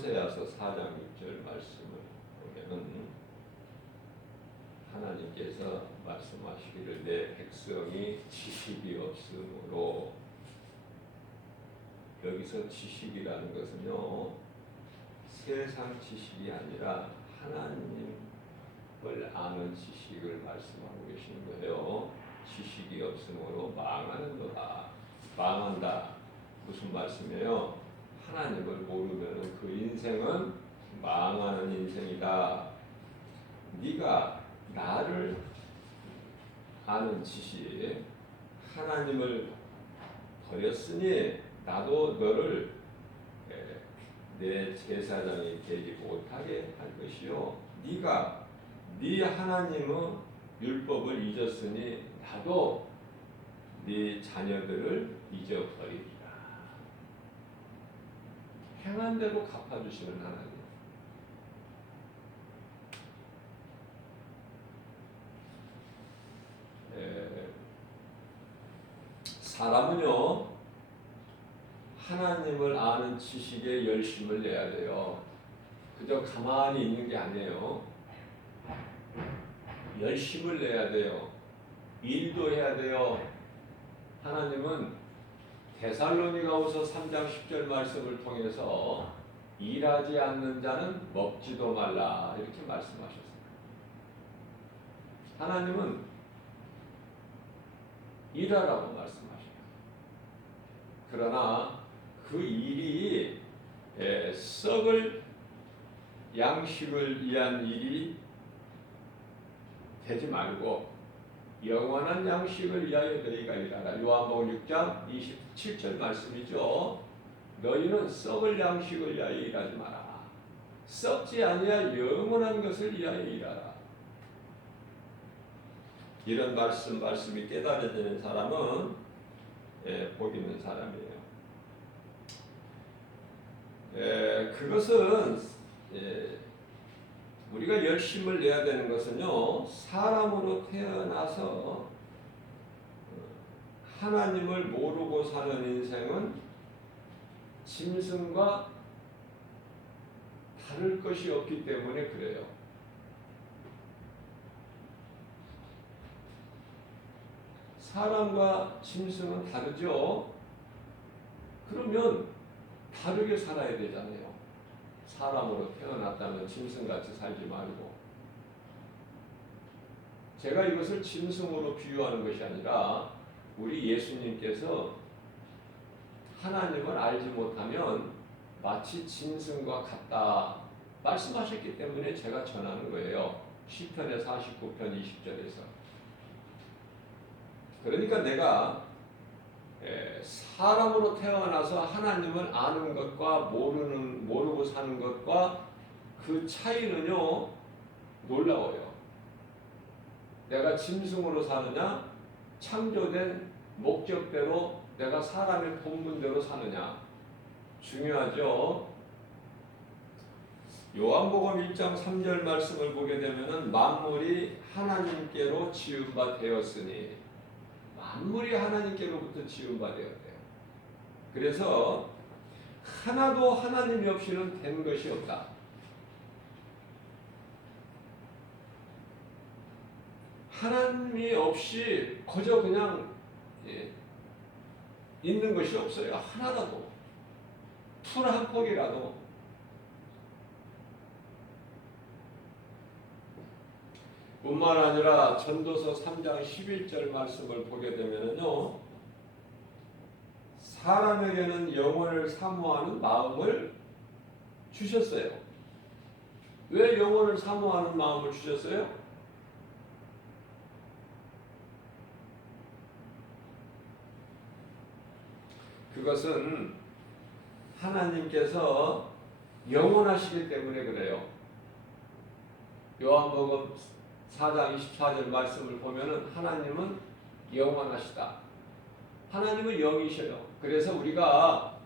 호세아서 4장 6절 말씀을 보면은 하나님께서 말씀하시기를 내 백성이 지식이 없으므로, 여기서 지식이라는 것은요 세상 지식이 아니라 하나님을 아는 지식을 말씀하고 계시는 거예요. 지식이 없으므로 망하는도다. 망한다. 무슨 말씀이에요? 하나님을 모르면 그 인생은 망하는 인생이다. 네가 나를 아는 지식, 하나님을 버렸으니 나도 너를 내 제사장이 되지 못하게 할 것이요, 네가 네 하나님의 율법을 잊었으니 나도 네 자녀들을 잊어버리리라. 행한 대로 갚아주시는 하나님. 사람은요 하나님을 아는 지식에 열심을 내야 돼요. 그저 가만히 있는 게 아니에요. 열심을 내야 돼요. 일도 해야 돼요. 하나님은 데살로니가후서 3장 10절 말씀을 통해서 일하지 않는 자는 먹지도 말라 이렇게 말씀하셨어요. 하나님은 일하라고 말씀하셔요. 그러나 그 일이 썩을 양식을 위한 일이 되지 말고 영원한 양식을 위하여 너희가 일하라. 요한복음 6장 27절 말씀이죠. 너희는 썩을 양식을 위하여 일하지 마라. 썩지 아니할 영원한 것을 위하여 일하라. 이런 말씀이 깨달아지는 사람은 복 있는 사람이에요. 그것은 우리가 열심을 내야 되는 것은요, 사람으로 태어나서 하나님을 모르고 사는 인생은 짐승과 다를 것이 없기 때문에 그래요. 사람과 짐승은 다르죠. 그러면 다르게 살아야 되잖아요. 사람으로 태어났다면 짐승같이 살지 말고. 제가 이것을 짐승으로 비유하는 것이 아니라 우리 예수님께서 하나님을 알지 못하면 마치 짐승과 같다 말씀하셨기 때문에 제가 전하는 거예요. 시편의 49편 20절에서. 그러니까 내가 사람으로 태어나서 하나님을 아는 것과 모르고 사는 것과 그 차이는요 놀라워요. 내가 짐승으로 사느냐, 창조된 목적대로 내가 사람의 본분대로 사느냐 중요하죠. 요한복음 1장 3절 말씀을 보게 되면은 만물이 하나님께로 지은 바 되었으니, 만물이 하나님께로부터 지은 바 되었대요. 그래서 하나도 하나님이 없이는 된 것이 없다. 하나님이 없이 그저 그냥 있는 것이 없어요. 하나라도, 풀 한 폭이라도. 뿐만 아니라 전도서 3장 11절 말씀을 보게 되면요, 사람에게는 영혼을 사모하는 마음을 주셨어요. 왜 영혼을 사모하는 마음을 주셨어요? 그것은 하나님께서 영원하시기 때문에 그래요. 요한복음 4장 24절 말씀을 보면은 하나님은 영원하시다. 하나님은 영이셔요. 그래서 우리가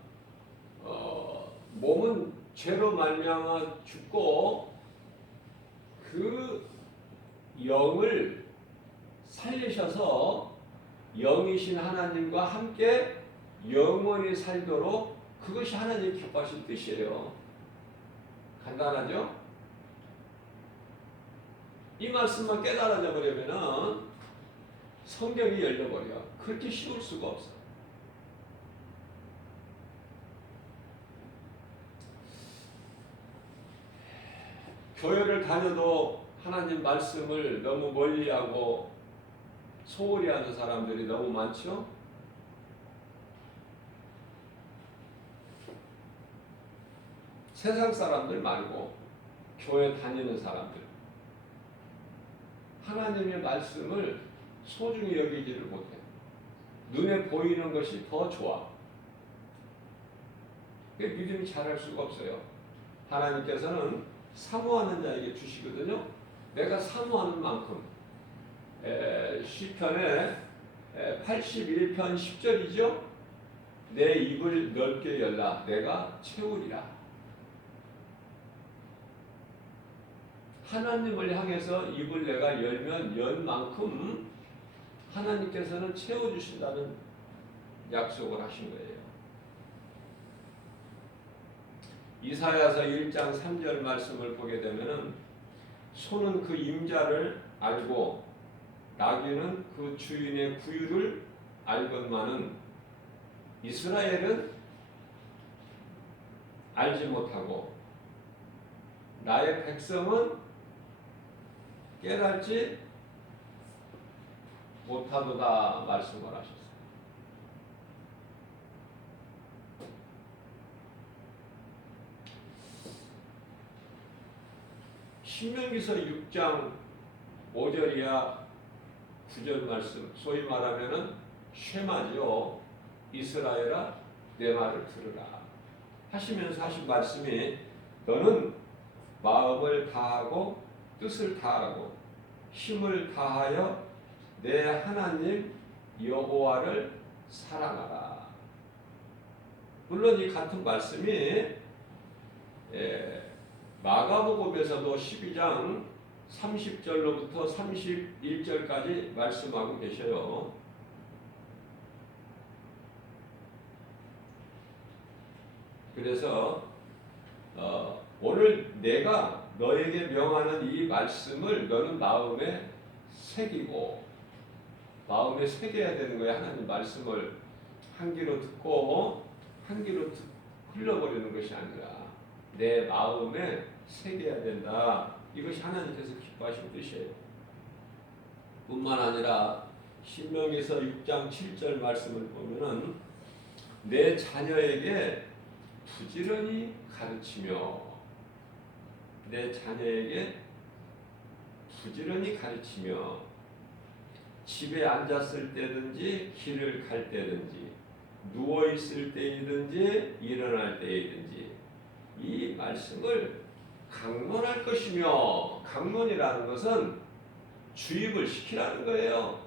몸은 죄로 말미암아 죽고 그 영을 살리셔서 영이신 하나님과 함께 영원히 살도록, 그것이 하나님 기뻐하신 뜻이에요. 간단하죠? 이 말씀만 깨달아져 버리면은 성경이 열려버려. 그렇게 쉬울 수가 없어. 교회를 다녀도 하나님 말씀을 너무 멀리하고 소홀히 하는 사람들이 너무 많죠? 세상 사람들 말고 교회 다니는 사람들. 하나님의 말씀을 소중히 여기지를 못해요. 눈에 보이는 것이 더 좋아. 믿음이 자랄 수가 없어요. 하나님께서는 사모하는 자에게 주시거든요. 내가 사모하는 만큼. 시편에 81편 10절이죠. 내 입을 넓게 열라 내가 채우리라. 하나님을 향해서 입을 내가 열면 연 만큼 하나님께서는 채워주신다는 약속을 하신 거예요. 이사야서 1장 3절 말씀을 보게 되면은 소는 그 임자를 알고 나귀는 그 주인의 구유를 알건만은 이스라엘은 알지 못하고 나의 백성은 깨닫지 못하도다 말씀을 하셨어요. 신명기서 6장 5절이야 9절 말씀, 소위 말하면은 쉐마죠. 이스라엘아 내 말을 들으라 하시면서 하신 말씀이 너는 마음을 다하고 뜻을 다하고 힘을 다하여 내 하나님 여호와를 사랑하라. 물론 이 같은 말씀이 마가복음에서도 12장 30절로부터 31절까지 말씀하고 계셔요. 그래서 오늘 내가 너에게 명하는 이 말씀을 너는 마음에 새기고 마음에 새겨야 되는 거야. 하나님 말씀을 한 귀로 듣고 한 귀로 흘려버리는 것이 아니라 내 마음에 새겨야 된다. 이것이 하나님께서 기뻐하신 뜻이에요. 뿐만 아니라 신명기서 6장 7절 말씀을 보면은 내 자녀에게 부지런히 가르치며 내 자녀에게 부지런히 가르치며 집에 앉았을 때든지 길을 갈 때든지 누워 있을 때이든지 일어날 때이든지 이 말씀을 강론할 것이며 강론이라는 것은 주입을 시키라는 거예요.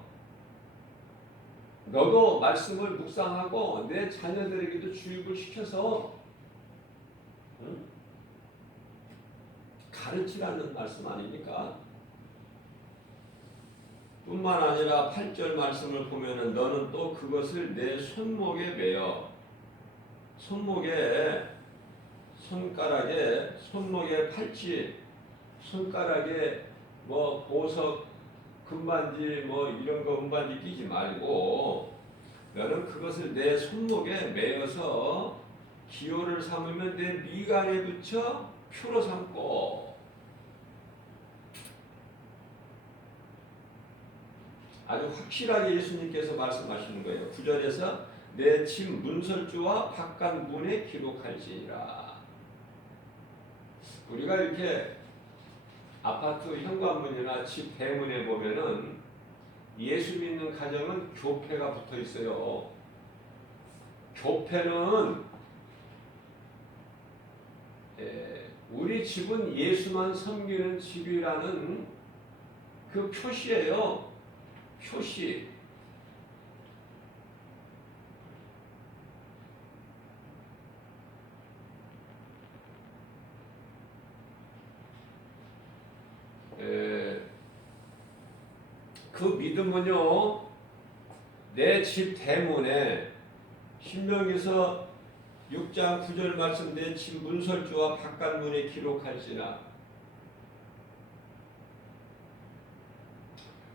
너도 말씀을 묵상하고 내 자녀들에게도 주입을 시켜서 가르치라는 말씀 아닙니까? 뿐만 아니라 8절 말씀을 보면은 너는 또 그것을 내 손목에 매어 손목에 손가락에 손목에 팔찌 손가락에 뭐 보석 금반지 뭐 이런 거 은반지 끼지 말고 너는 그것을 내 손목에 매어서 기호를 삼으면 내 미간에 붙여 표로 삼고 아주 확실하게 예수님께서 말씀하시는 거예요. 9절에서 내 집 문설주와 바깥 문에 기록할지니라. 우리가 이렇게 아파트 현관문이나 집 대문에 보면은 예수 믿는 가정은 교패가 붙어 있어요. 교패는 우리 집은 예수만 섬기는 집이라는 그 표시예요. 표시. 그 믿음은요 내 집 대문에 신명기서 6장 9절 말씀 내 집 문설주와 바깥문에 기록할지나.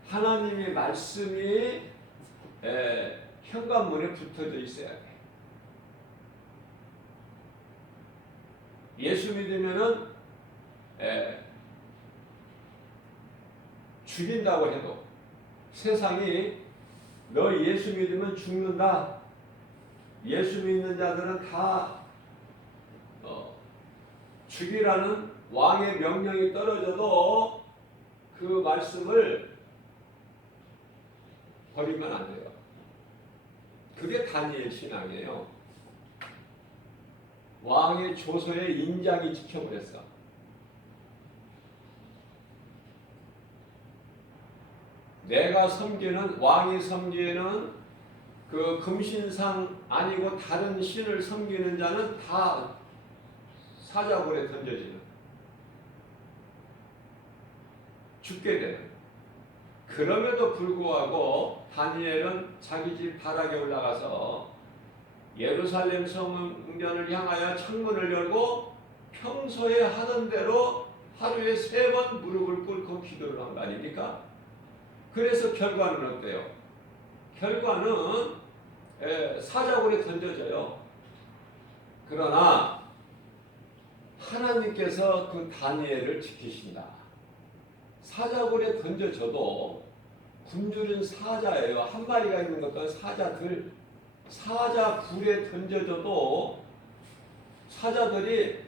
하나님의 말씀이 현관문에 붙어져 있어야 돼. 예수 믿으면은 죽인다고 해도 세상이 너 예수 믿으면 죽는다. 예수 믿는 자들은 다 죽이라는 왕의 명령이 떨어져도 그 말씀을 버리면 안 돼요. 그게 다니엘 신앙이에요. 왕의 조서에 인장이 지켜버렸어. 내가 섬기는 왕이 섬기는 그 금신상 아니고 다른 신을 섬기는 자는 다 사자굴에 던져지는, 죽게 되는. 그럼에도 불구하고 다니엘은 자기 집 바닥에 올라가서 예루살렘 성전을 향하여 창문을 열고 평소에 하던 대로 하루에 3번 무릎을 꿇고 기도를 한 거 아닙니까? 그래서 결과는 어때요? 결과는 사자굴에 던져져요. 그러나 하나님께서 그 다니엘을 지키신다. 사자굴에 던져져도 굶주린 사자예요. 한 마리가 있는 것도 사자들. 사자굴에 던져져도 사자들이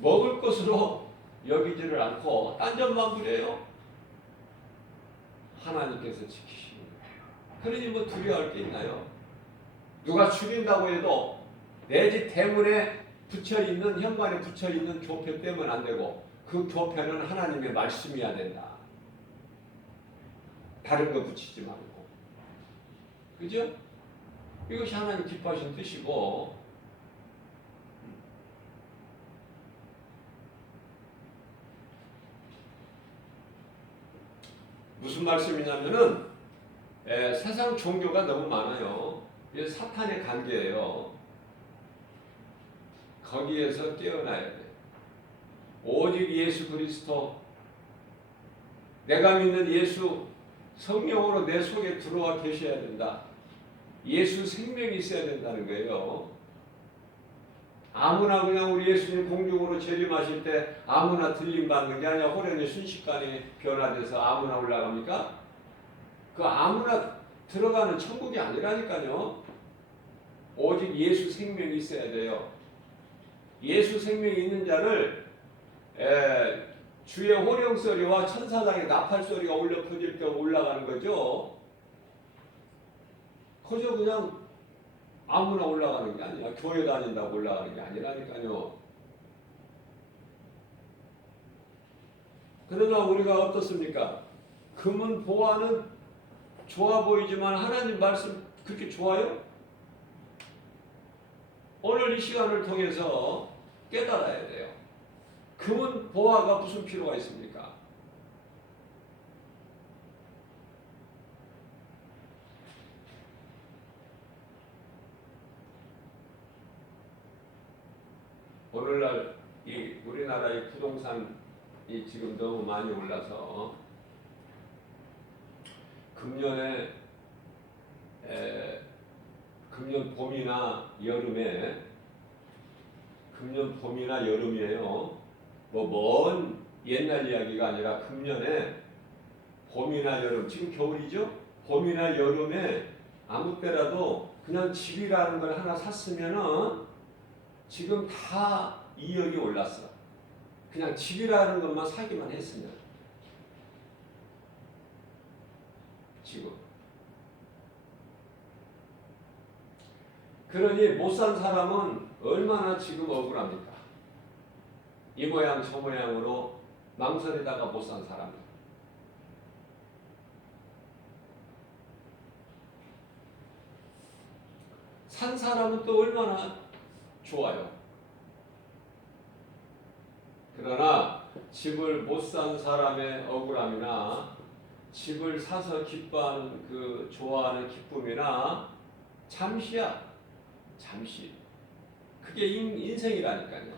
먹을 것으로 여기지를 않고 딴전만 부려요. 하나님께서 지키시는 거예요. 그러니 뭐 두려워할 게 있나요? 누가 죽인다고 해도 내 집 대문에 붙여있는, 현관에 붙여있는 교패 떼면 안 되고 그 교패는 하나님의 말씀이어야 된다. 다른 거 붙이지 말고. 그죠? 이것이 하나님 기뻐하신 뜻이고, 무슨 말씀이냐면은 세상 종교가 너무 많아요. 이게 사탄의 관계예요. 거기에서 깨어나야 돼. 오직 예수 그리스도, 내가 믿는 예수 성령으로 내 속에 들어와 계셔야 된다. 예수 생명이 있어야 된다는 거예요. 아무나 그냥 우리 예수님 공중으로 재림하실 때 아무나 들림 받는 게 아니라 호련히 순식간에 변화돼서 아무나 올라갑니까? 그 아무나 들어가는 천국이 아니라니까요. 오직 예수 생명이 있어야 돼요. 예수 생명이 있는 자를 주의 호령소리와 천사장의 나팔소리가 울려 퍼질 때 올라가는 거죠. 그저 그냥 아무나 올라가는 게 아니라 교회 다닌다고 올라가는 게 아니라니까요. 그러나 우리가 어떻습니까? 금은 보화는 좋아 보이지만 하나님 말씀 그렇게 좋아요? 오늘 이 시간을 통해서 깨달아야 돼요. 금은 보화가 무슨 필요가 있습니까? 오늘날 이 우리나라의 부동산이 지금 너무 많이 올라서 금년 봄이나 여름에, 금년 봄이나 여름이에요. 뭐 먼 옛날 이야기가 아니라 금년에 봄이나 여름, 지금 겨울이죠? 봄이나 여름에 아무 때라도 그냥 집이라는 걸 하나 샀으면은 지금 다 2억이 올랐어. 그냥 집이라는 것만 사기만 했으면. 지금. 그러니 못 산 사람은 얼마나 지금 억울합니까? 이 모양 저 모양으로 망설이다가 못 산 사람이. 산 사람은 또 얼마나 좋아요. 그러나 집을 못 산 사람의 억울함이나 집을 사서 기뻐하는 그 좋아하는 기쁨이나 잠시야. 잠시. 그게 인생이라니까요.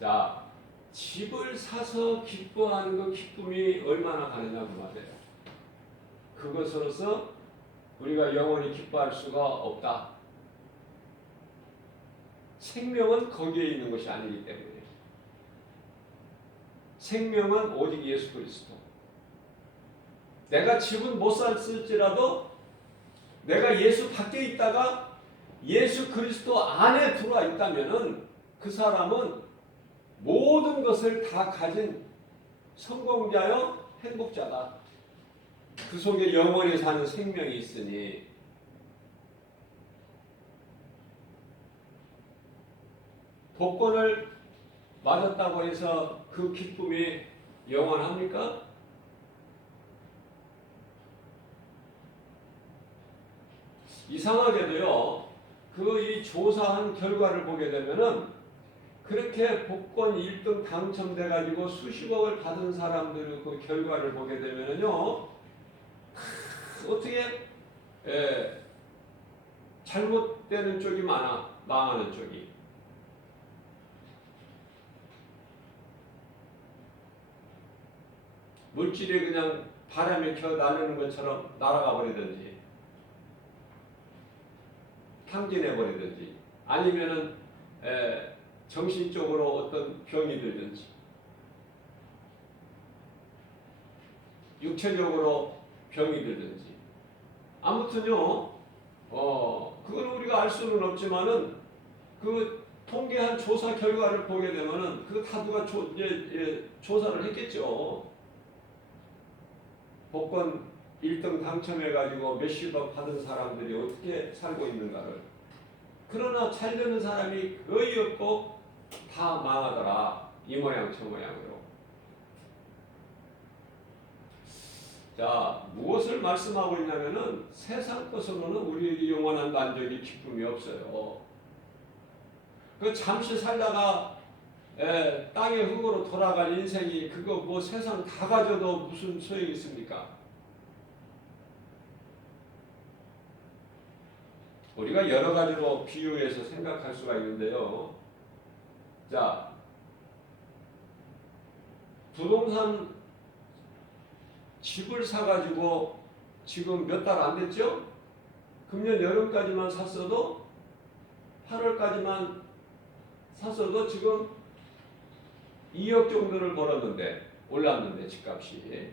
자, 집을 사서 기뻐하는 그 기쁨이 얼마나 가느냐 그 말이에요. 그것으로서 우리가 영원히 기뻐할 수가 없다. 생명은 거기에 있는 것이 아니기 때문에. 생명은 오직 예수 그리스도. 내가 집은 못 샀을지라도 내가 예수 밖에 있다가 예수 그리스도 안에 들어와 있다면은 그 사람은 모든 것을 다 가진 성공자요 행복자다. 그 속에 영원히 사는 생명이 있으니 복권을 맞았다고 해서 그 기쁨이 영원합니까? 이상하게도요, 이 조사한 결과를 보게 되면은 그렇게 복권 1등 당첨돼가지고 수십억을 받은 사람들 그 결과를 보게 되면은요, 어떻게 잘못되는 쪽이 많아, 망하는 쪽이. 물질이 그냥 바람에 켜 날리는 것처럼 날아가 버리든지 탕진해 버리든지 아니면은 정신적으로 어떤 병이 들든지 육체적으로 병이 들든지 아무튼요 그걸 우리가 알 수는 없지만은 그 통계한 조사 결과를 보게 되면은 그거 다 누가 조사를 했겠죠. 복권 1등 당첨해가지고 몇십억 받은 사람들이 어떻게 살고 있는가를. 그러나 잘 되는 사람이 거의 없고 다 망하더라. 이 모양 저 모양으로. 자, 무엇을 말씀하고 있냐면은 세상 것으로는 우리에게 영원한 만족이 기쁨이 없어요. 그 잠시 살다가 땅의 흙으로 돌아갈 인생이 그거 뭐 세상 다 가져도 무슨 소용이 있습니까? 우리가 여러 가지로 비유해서 생각할 수가 있는데요. 자, 부동산 집을 사가지고 지금 몇 달 안 됐죠? 금년 여름까지만 샀어도 8월까지만 샀어도 지금 2억 정도를 벌었는데 올랐는데 집값이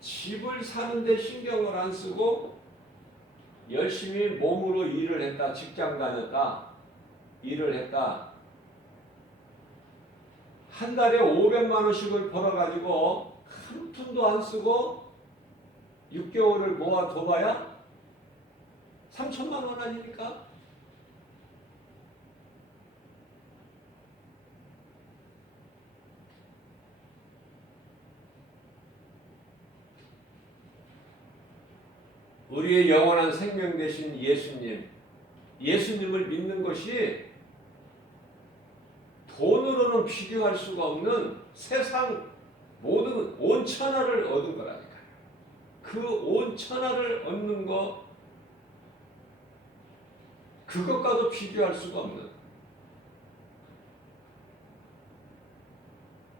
집을 사는데 신경을 안 쓰고 열심히 몸으로 일을 했다, 직장 다녔다, 일을 했다. 한 달에 500만 원씩을 벌어가지고 한 푼도 안 쓰고 6개월을 모아둬봐야 3천만 원 아닙니까? 우리의 영원한 생명 되신 예수님을 믿는 것이 돈으로는 비교할 수가 없는 세상 모든 온 천하를 얻은 거라니까요. 그 온 천하를 얻는 거 그것과도 비교할 수가 없는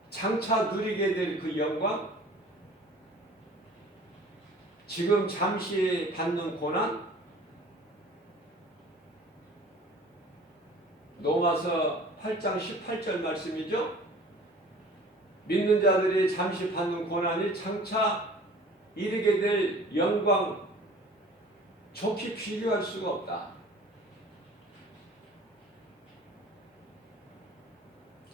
장차 누리게 될 그 영광, 지금 잠시 받는 고난, 로마서 8장 18절 말씀이죠. 믿는 자들이 잠시 받는 고난이 장차 이르게 될 영광 좋게 비교할 수가 없다.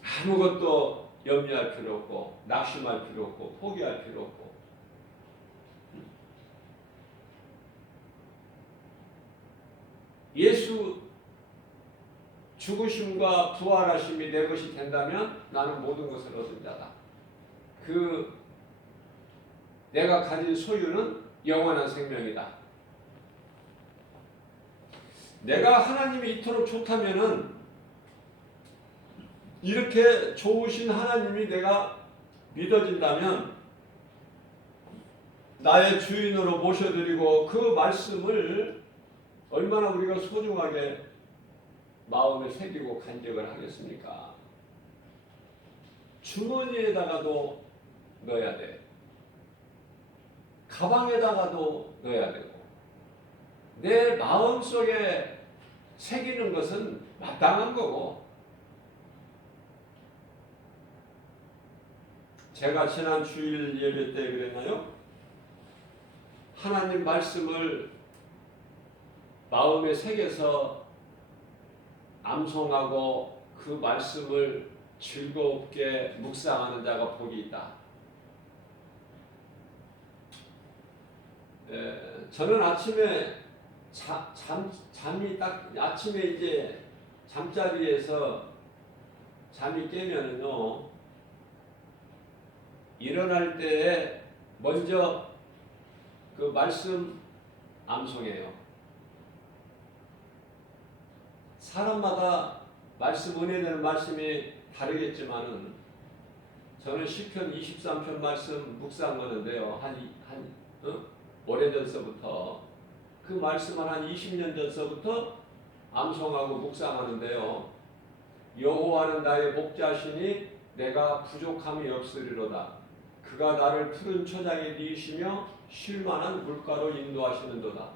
아무것도 염려할 필요 없고 낙심할 필요 없고 포기할 필요 없고 예수 죽으심과 부활하심이 내 것이 된다면 나는 모든 것을 얻은 자다. 내가 가진 소유는 영원한 생명이다. 내가 하나님이 이토록 좋다면은 이렇게 좋으신 하나님이 내가 믿어진다면 나의 주인으로 모셔드리고 그 말씀을 얼마나 우리가 소중하게 마음에 새기고 간직을 하겠습니까? 주머니에다가도 넣어야 돼. 가방에다가도 넣어야 되고 내 마음속에 새기는 것은 마땅한 거고, 제가 지난 주일 예배 때 그랬나요? 하나님 말씀을 마음에 새겨서 암송하고 그 말씀을 즐겁게 묵상하는 자가 복이 있다. 저는 아침에 잠이 딱 아침에 이제 잠자리에서 잠이 깨면은요, 일어날 때 먼저 그 말씀 암송해요. 사람마다 말씀, 은혜되는 말씀이 다르겠지만은 저는 시편 23편 말씀 묵상하는데요. 오래전서부터 그 말씀을 한 20년 전서부터 암송하고 묵상하는데요. 여호와는 나의 목자시니 내가 부족함이 없으리로다. 그가 나를 푸른 초장에 누이시며 쉴만한 물가로 인도하시는도다.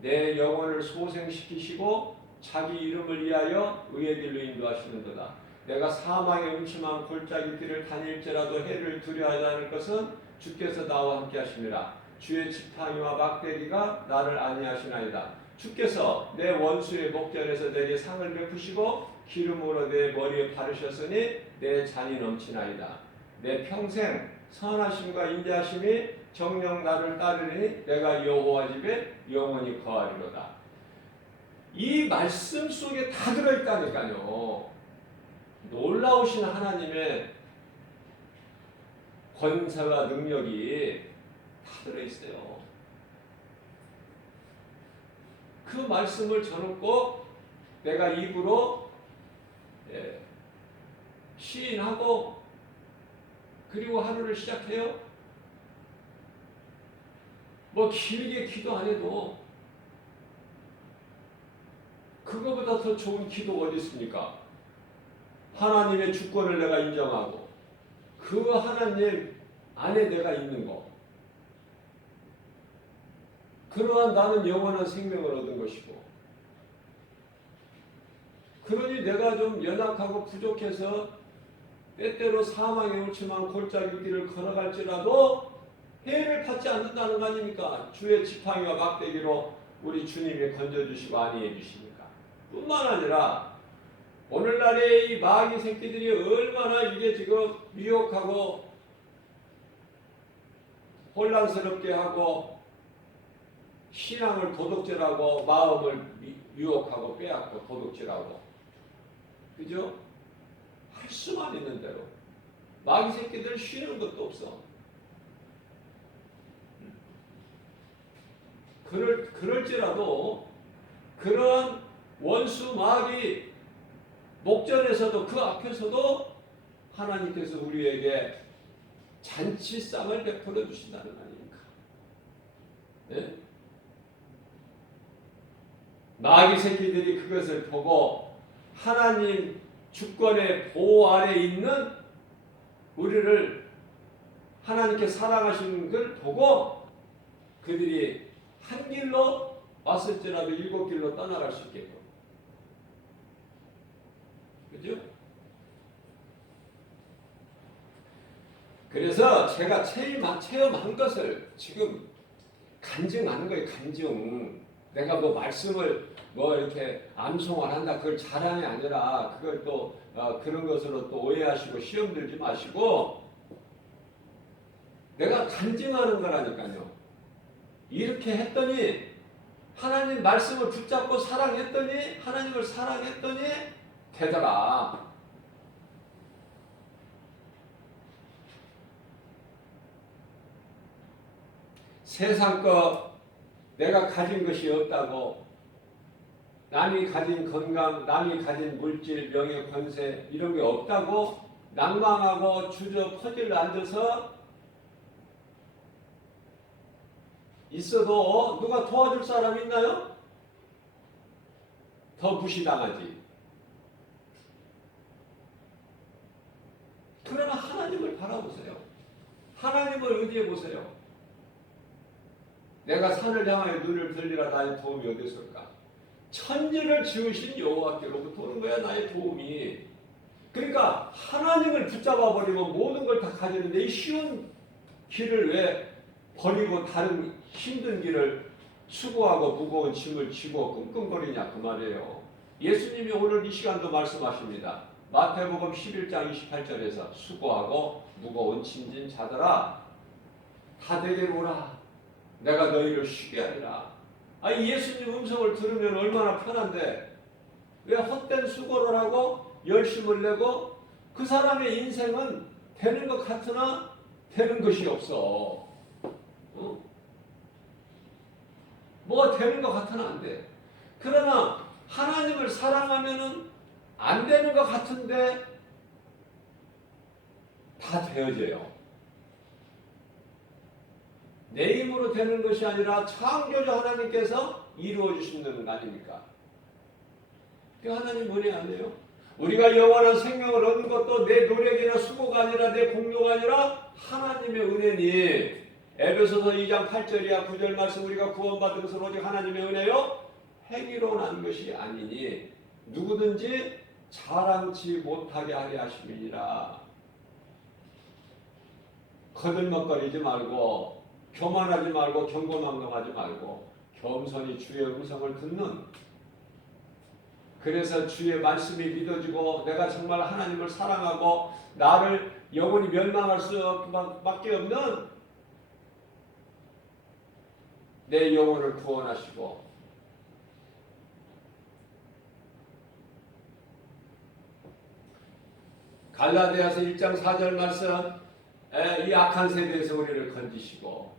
내 영혼을 소생시키시고 자기 이름을 위하여 의의 길로 인도하시는도다. 내가 사망의 음침한 골짜기 길을 다닐지라도 해를 두려워하지 않을 것은 주께서 나와 함께 하심이라. 주의 지팡이와 막대기가 나를 안위하시나이다. 주께서 내 원수의 목전에서 내게 상을 베푸시고 기름으로 내 머리에 바르셨으니 내 잔이 넘치나이다. 내 평생 선하심과 인자하심이 정녕 나를 따르니 내가 여호와 집에 영원히 거하리로다. 이 말씀 속에 다 들어있다니까요. 놀라우신 하나님의 권세와 능력이 다 들어있어요. 그 말씀을 저는 꼭 내가 입으로 시인하고 그리고 하루를 시작해요. 뭐 길게 기도 안 해도 그거보다 더 좋은 기도 어디 있습니까? 하나님의 주권을 내가 인정하고 그 하나님 안에 내가 있는 거, 그러한 나는 영원한 생명을 얻은 것이고, 그러니 내가 좀 연약하고 부족해서 때때로 사망의 음침한 골짜기 길을 걸어갈지라도 해를 받지 않는다는 거 아닙니까? 주의 지팡이와 막대기로 우리 주님이 건져주시고 안위해 주시니까. 뿐만 아니라 오늘날의 이 마귀 새끼들이 얼마나 이게 지금 미혹하고 혼란스럽게 하고 신앙을 도둑질하고 마음을 유혹하고 빼앗고 도둑질하고, 그죠? 할 수만 있는 대로 마귀 새끼들 쉬는 것도 없어. 그럴지라도 그런 원수 마귀 목전에서도 그 앞에서도 하나님께서 우리에게 잔치상을 베풀어 주신다는 거 아닙니까? 네? 마귀 새끼들이 그것을 보고 하나님 주권의 보호 아래 있는 우리를 하나님께 사랑하시는 걸 보고 그들이 한 길로 왔을지라도 7길로 떠나갈 수 있게끔, 그죠? 그래서 제가 체험한 것을 지금 간증하는 거예요. 간증. 내가 뭐 말씀을 뭐 이렇게 암송을 한다, 그걸 자랑이 아니라 그걸 또 그런 것으로 또 오해하시고 시험 들지 마시고, 내가 간증하는 거라니까요. 이렇게 했더니 하나님 말씀을 붙잡고 사랑했더니, 하나님을 사랑했더니 되더라. 세상 것 내가 가진 것이 없다고, 남이 가진 건강, 남이 가진 물질, 명예, 권세 이런 게 없다고 낭망하고 주저 퍼질러 앉아서 있어도 누가 도와줄 사람 있나요? 더 무시당하지. 그러나 하나님을 바라보세요. 하나님을 의지해 보세요. 내가 산을 향하여 눈을 들리라 나의 도움이 어디서일까? 천지를 지으신 여호와께로부터 오는 거야 나의 도움이. 그러니까 하나님을 붙잡아 버리면 모든 걸 다 가지는데 이 쉬운 길을 왜 버리고 다른 힘든 길을 수고하고 무거운 짐을 지고 끙끙거리냐 그 말이에요. 예수님이 오늘 이 시간도 말씀하십니다. 마태복음 11장 28절에서 수고하고 무거운 짐진 자들아 다 내게로 오라 내가 너희를 쉬게 하리라. 아니 예수님 음성을 들으면 얼마나 편한데 왜 헛된 수고를 하고 열심을 내고 그 사람의 인생은 되는 것 같으나 되는 것이 없어. 뭐 되는 것 같으나 안 돼. 그러나 하나님을 사랑하면은 안 되는 것 같은데 다 되어져요. 내 힘으로 되는 것이 아니라 창조주 하나님께서 이루어 주시는 거 아닙니까? 그 하나님 은혜 아니에요? 우리가 영원한 생명을 얻는 것도 내 노력이나 수고가 아니라 내 공로가 아니라 하나님의 은혜니. 에베소서 2장 8절이야 9절 말씀 우리가 구원받은 것은 오직 하나님의 은혜요 행위로 난 것이 아니니 누구든지 자랑치 못하게 하려 하심이니라. 거들먹거리지 말고 교만하지 말고 경고망망하지 말고 겸손히 주의 음성을 듣는, 그래서 주의 말씀이 믿어지고 내가 정말 하나님을 사랑하고 나를 영원히 멸망할 수밖에 없는 내 영혼을 구원하시고 갈라디아서 1장 4절 말씀 이 악한 세대에서 우리를 건지시고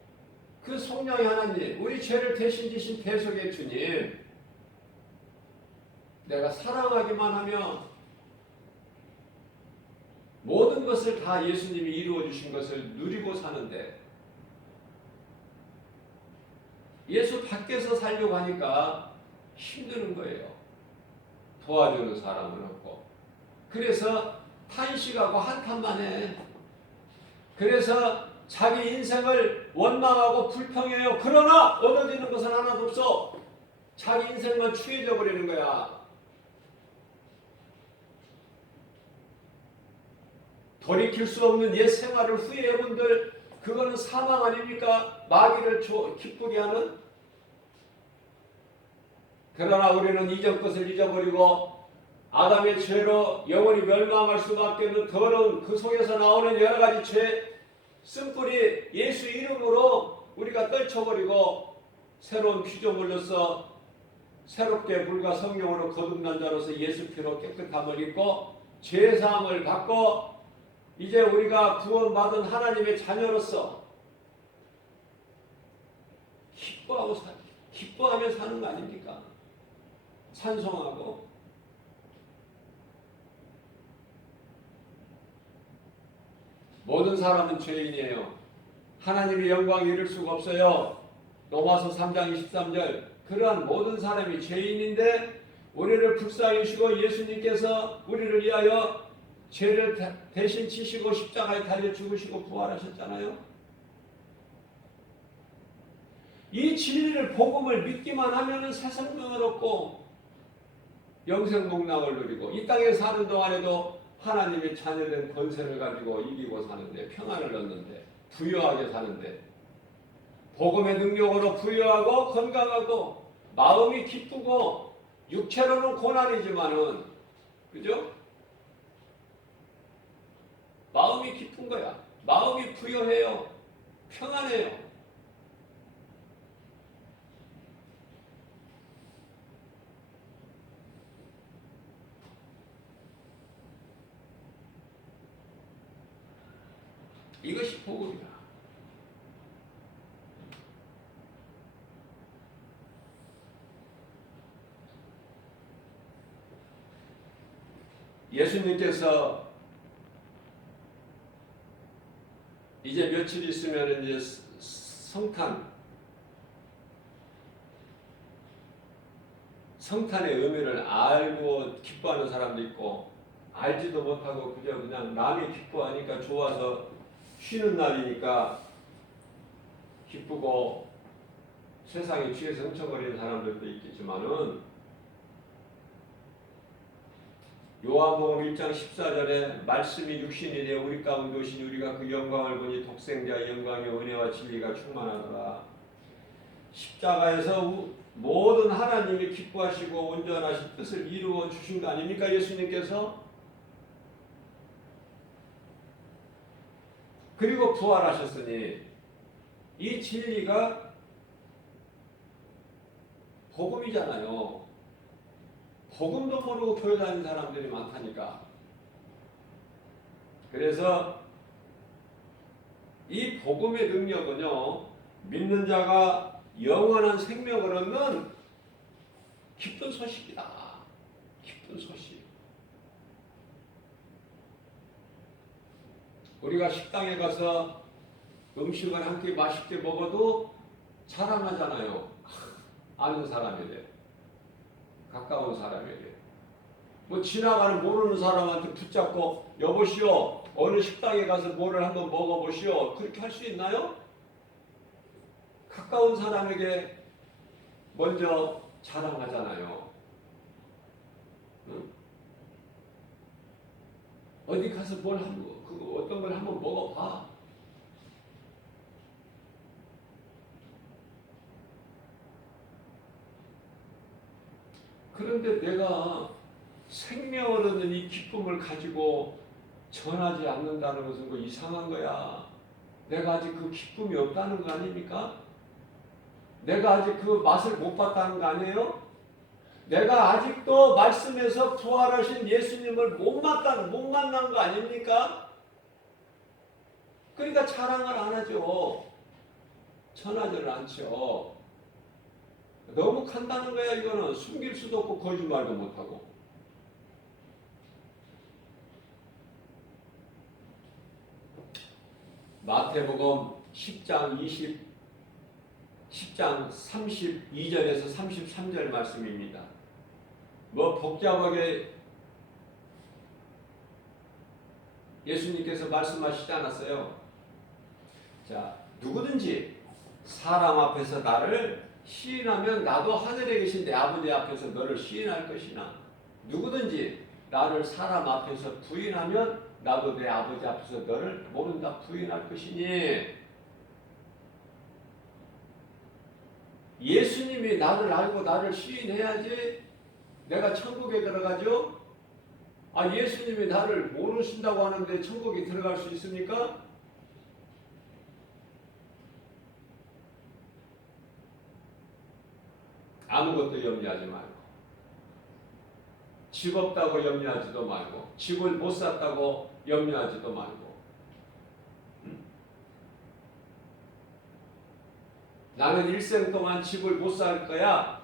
그 성령의 하나님 우리 죄를 대신 지신 대속의 주님 내가 사랑하기만 하면 모든 것을 다 예수님이 이루어 주신 것을 누리고 사는데 예수 밖에서 살려고 하니까 힘드는 거예요. 도와주는 사람은 없고. 그래서 탄식하고 한탄만 해. 그래서 자기 인생을 원망하고 불평해요. 그러나 얻어지는 것은 하나도 없어. 자기 인생만 추해져 버리는 거야. 돌이킬 수 없는 옛 생활을 후회해본들 그거는 사망 아닙니까? 마귀를 기쁘게 하는. 그러나 우리는 이전 것을 잊어버리고 아담의 죄로 영원히 멸망할 수밖에 없는 더러운 그 속에서 나오는 여러 가지 죄 쓴뿌리 예수 이름으로 우리가 떨쳐버리고 새로운 피조물로서 새롭게 불과 성령으로 거듭난 자로서 예수 피로 깨끗함을 입고 죄사함을 받고 이제 우리가 구원받은 하나님의 자녀로서 기뻐하며 사는 거 아닙니까? 찬송하고. 모든 사람은 죄인이에요. 하나님의 영광을 이룰 수가 없어요. 로마서 3장 23절 그러한 모든 사람이 죄인인데 우리를 불쌍히 여기시고 예수님께서 우리를 위하여 죄를 대신 지시고 십자가에 달려 죽으시고 부활하셨잖아요. 이 진리를 복음을 믿기만 하면은 새 생명을 얻고 영생복락을 누리고 이 땅에 사는 동안에도 하나님의 자녀된 권세를 가지고 이기고 사는데 평안을 얻는데 부유하게 사는데 복음의 능력으로 부유하고 건강하고 마음이 기쁘고 육체로는 고난이지만은 그죠? 마음이 기쁜 거야. 마음이 부유해요. 평안해요. 이것이 복음이다. 예수님께서 이제 며칠 있으면 이제 성탄 성탄의 의미를 알고 기뻐하는 사람도 있고 알지도 못하고 그냥 남이 기뻐하니까 좋아서 쉬는 날이니까 기쁘고 세상에 취해서 흥청거리는 사람들도 있겠지만은 요한복음 1장 14절에 말씀이 육신이 되어 우리 가운데 오시니 우리가 그 영광을 보니 독생자의 영광의 은혜와 진리가 충만하더라. 십자가에서 모든 하나님이 기뻐하시고 온전하신 뜻을 이루어 주신 거 아닙니까? 예수님께서. 그리고 부활하셨으니 이 진리가 복음이잖아요. 복음도 모르고 교회 다니는 사람들이 많다니까. 그래서 이 복음의 능력은요, 믿는 자가 영원한 생명을 얻는 기쁜 소식이다. 기쁜 소식. 우리가 식당에 가서 음식을 한 끼 맛있게 먹어도 자랑하잖아요. 아는 사람에게, 가까운 사람에게. 뭐 지나가는 모르는 사람한테 붙잡고 여보시오, 어느 식당에 가서 뭐를 한번 먹어보시오. 그렇게 할 수 있나요? 가까운 사람에게 먼저 자랑하잖아요. 응? 어디 가서 어떤 걸 한번 먹어봐. 그런데 내가 생명을 얻는 이 기쁨을 가지고 전하지 않는다는 것은 이상한 거야. 내가 아직 그 기쁨이 없다는 거 아닙니까? 내가 아직 그 맛을 못 봤다는 거 아니에요? 내가 아직도 말씀에서 부활하신 예수님을 못 만난 거 아닙니까? 그러니까 자랑을 안 하죠. 전하지를 않죠. 너무 간다는 거야. 이거는 숨길 수도 없고 거짓말도 못하고. 마태복음 10장 32절에서 33절 말씀입니다. 뭐 복잡하게 예수님께서 말씀하시지 않았어요. 자, 누구든지 사람 앞에서 나를 시인하면 나도 하늘에 계신 내 아버지 앞에서 너를 시인할 것이나 누구든지 나를 사람 앞에서 부인하면 나도 내 아버지 앞에서 너를 모른다 부인할 것이니. 예수님이 나를 알고 나를 시인해야지 내가 천국에 들어가죠. 예수님이 나를 모르신다고 하는데 천국에 들어갈 수 있습니까? 아무것도 염려하지 말고, 집 없다고 염려하지도 말고, 집을 못 샀다고 염려하지도 말고, 나는 일생 동안 집을 못 살 거야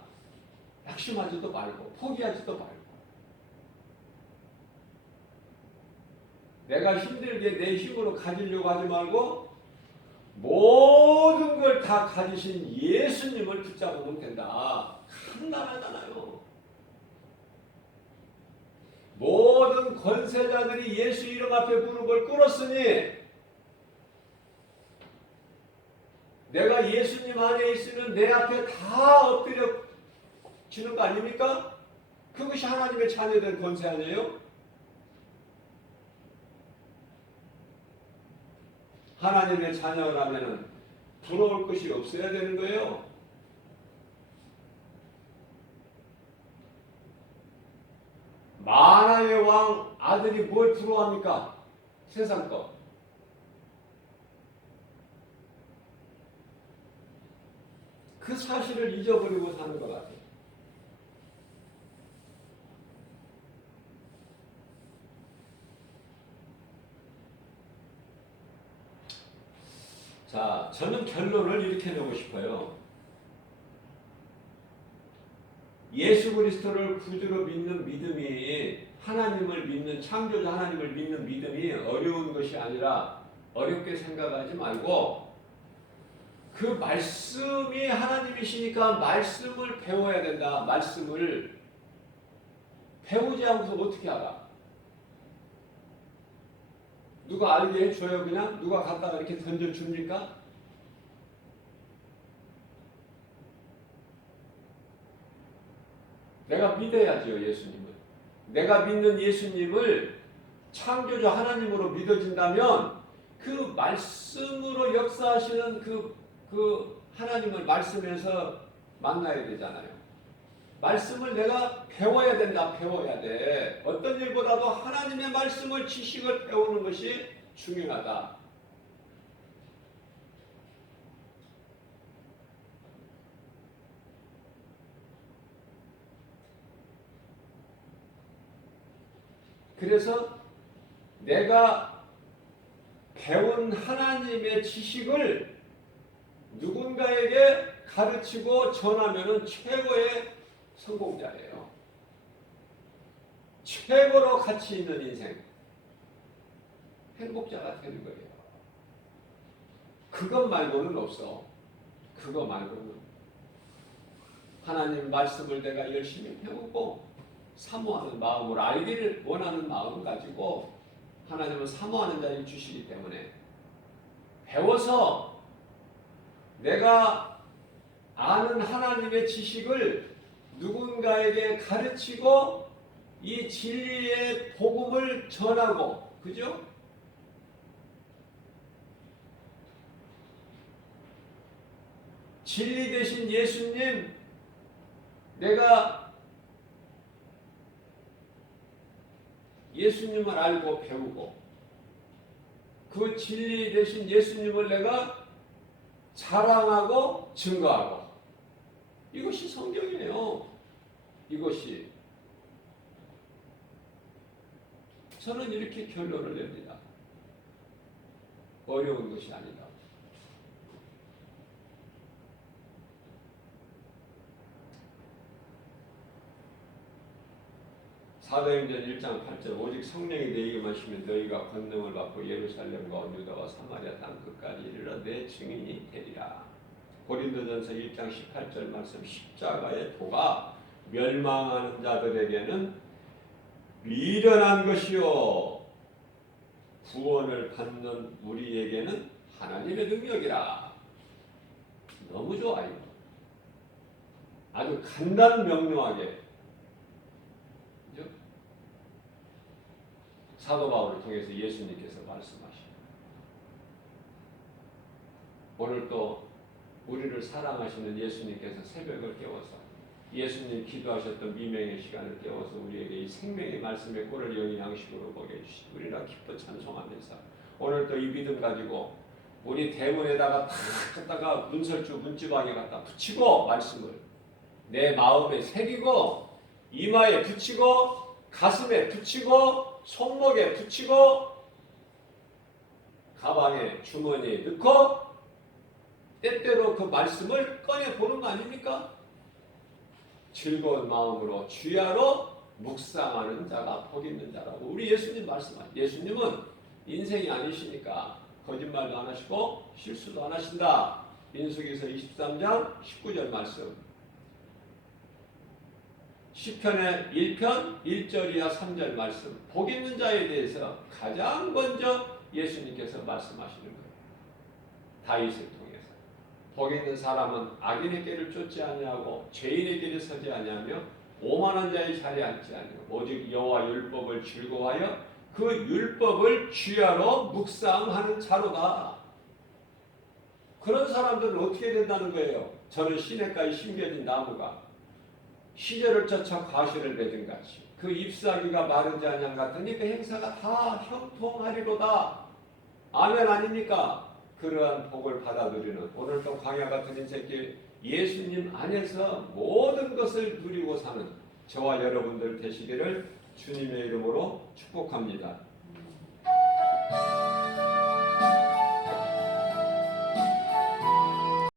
낙심하지도 말고, 포기하지도 말고, 내가 힘들게 내 힘으로 가지려고 하지 말고 모든 걸 다 가지신 예수님을 붙잡으면 된다. 간단하잖아요. 모든 권세자들이 예수 이름 앞에 무릎을 꿇었으니 내가 예수님 안에 있으면 내 앞에 다 엎드려 지는 거 아닙니까? 그것이 하나님의 자녀된 권세 아니에요? 하나님의 자녀라면 부러울 것이 없어야 되는 거예요. 만왕의 왕 아들이 뭘 부러워합니까? 세상 것. 그 사실을 잊어버리고 사는 것 같아요. 자, 저는 결론을 이렇게 내고 싶어요. 예수 그리스도를 구주로 믿는 믿음이, 하나님을 믿는, 창조자 하나님을 믿는 믿음이 어려운 것이 아니라 어렵게 생각하지 말고 그 말씀이 하나님이시니까 말씀을 배워야 된다. 말씀을 배우지 않고서 어떻게 알아? 누가 알게 해줘요 그냥? 누가 갖다가 이렇게 던져줍니까? 내가 믿어야지요 예수님을. 내가 믿는 예수님을 창조주 하나님으로 믿어진다면 그 말씀으로 역사하시는 그 하나님을 말씀에서 만나야 되잖아요. 말씀을 내가 배워야 된다. 배워야 돼. 어떤 일보다도 하나님의 말씀을 지식을 배우는 것이 중요하다. 그래서 내가 배운 하나님의 지식을 누군가에게 가르치고 전하면 최고의 성공자예요. 최고로 가치 있는 인생, 행복자가 되는 거예요. 그것 말고는 없어. 그거 말고는. 하나님 말씀을 내가 열심히 배우고 사모하는 마음으로 알기를 원하는 마음 가지고 하나님은 사모하는 자를 주시기 때문에 배워서 내가 아는 하나님의 지식을 누군가에게 가르치고 이 진리의 복음을 전하고, 그죠? 진리 되신 예수님, 내가 예수님을 알고 배우고 그 진리 되신 예수님을 내가 자랑하고 증거하고, 이것이 성경이에요. 이것이. 저는 이렇게 결론을 냅니다. 어려운 것이 아니다. 사도행전 1장 8절 오직 성령이 너희에게 마시면 너희가 권능을 받고 예루살렘과 유다와 사마리아 땅 끝까지 이르러 내 증인이 되리라. 고린도전서 1장 18절 말씀 십자가의 도가 멸망하는 자들에게는 미련한 것이요 구원을 받는 우리에게는 하나님의 능력이라. 너무 좋아요. 아주 간단 명료하게 사도 바울을 통해서 예수님께서 말씀하시고, 오늘 또 우리를 사랑하시는 예수님께서 새벽을 깨워서 예수님 기도하셨던 미명의 시간을 깨워서 우리에게 이 생명의 말씀의 꼴을 영의 양식으로 먹여 주시고 우리라 기뻐 찬송하면서 오늘 또 이 믿음 가지고 우리 대문에다가 탁 갖다가 문설주 문지방에 갖다 붙이고 말씀을 내 마음에 새기고 이마에 붙이고 가슴에 붙이고 손목에 붙이고 가방에 주머니에 넣고 때때로 그 말씀을 꺼내 보는 거 아닙니까? 즐거운 마음으로 주야로 묵상하는 자가 복 있는 자라고 우리 예수님 말씀하시죠. 예수님은 인생이 아니시니까 거짓말도 안 하시고 실수도 안 하신다. 민수기서 23장 19절 말씀, 시편의 1편 1절 이하 3절 말씀, 복 있는 자에 대해서 가장 먼저 예수님께서 말씀하시는 거예요. 다윗을 통해서 복 있는 사람은 악인의 길을 쫓지 아니하고 죄인의 길에 서지 아니하며 오만한 자의 자리에 앉지 아니하고 오직 여호와 율법을 즐거워하여 그 율법을 주야로 묵상하는 자로다. 그런 사람들은 어떻게 된다는 거예요? 저는 시냇가에 심겨진 나무가 시절을 쫓아 과실을 맺은 같이 그 잎사귀가 마르지 아니한 같으니 그 행사가 다 형통하리로다. 아멘 아닙니까? 그러한 복을 받아들이는 오늘 또 광야 같은 인생길 예수님 안에서 모든 것을 누리고 사는 저와 여러분들 되시기를 주님의 이름으로 축복합니다.